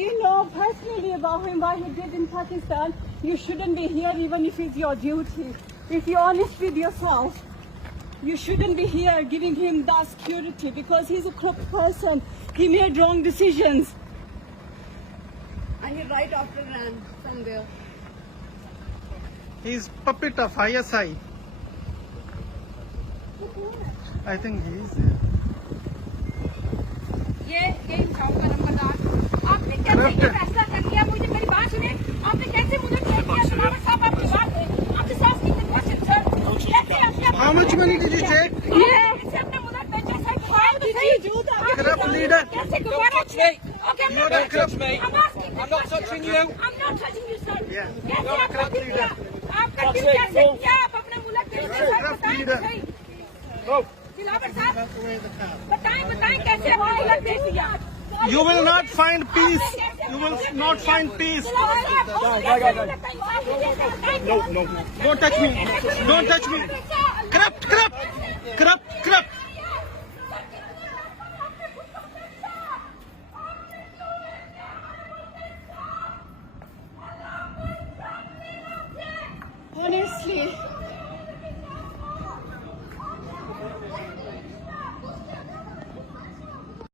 you know personally about him, what he did in Pakistan, you shouldn't be here even if it's your duty. If you're honest with yourself, you shouldn't be here giving him that security because he's a corrupt person. He made wrong decisions. And he right after ran somewhere. He's puppet of ISI. I think he is. ये इंसाफ का नंबरदार आपने कैसे ये फैसला कर लिया मुझे मेरी बात सुने आपने कैसे मुझे भेज दिया सलामत साहब आपकी बात है आपके साथ की क्वेश्चन सर कैसे आपने How much money did you take? कैसे आपने मुझे भेजा सर Corrupt leader. कैसे दोबारा okay I'm not corrupt me. I'm touching you. I'm not touching you sir Yeah. कैसे आपका दिल किया आपका दिल कैसे किया आप अपने मुल्क के लिए बताएं सही जिलावर साहब बताएं कैसे आपने मुल्क दे दिया You will not find peace. You will not find peace. No. Don't touch me. Don't touch me. Corrupt. Honestly,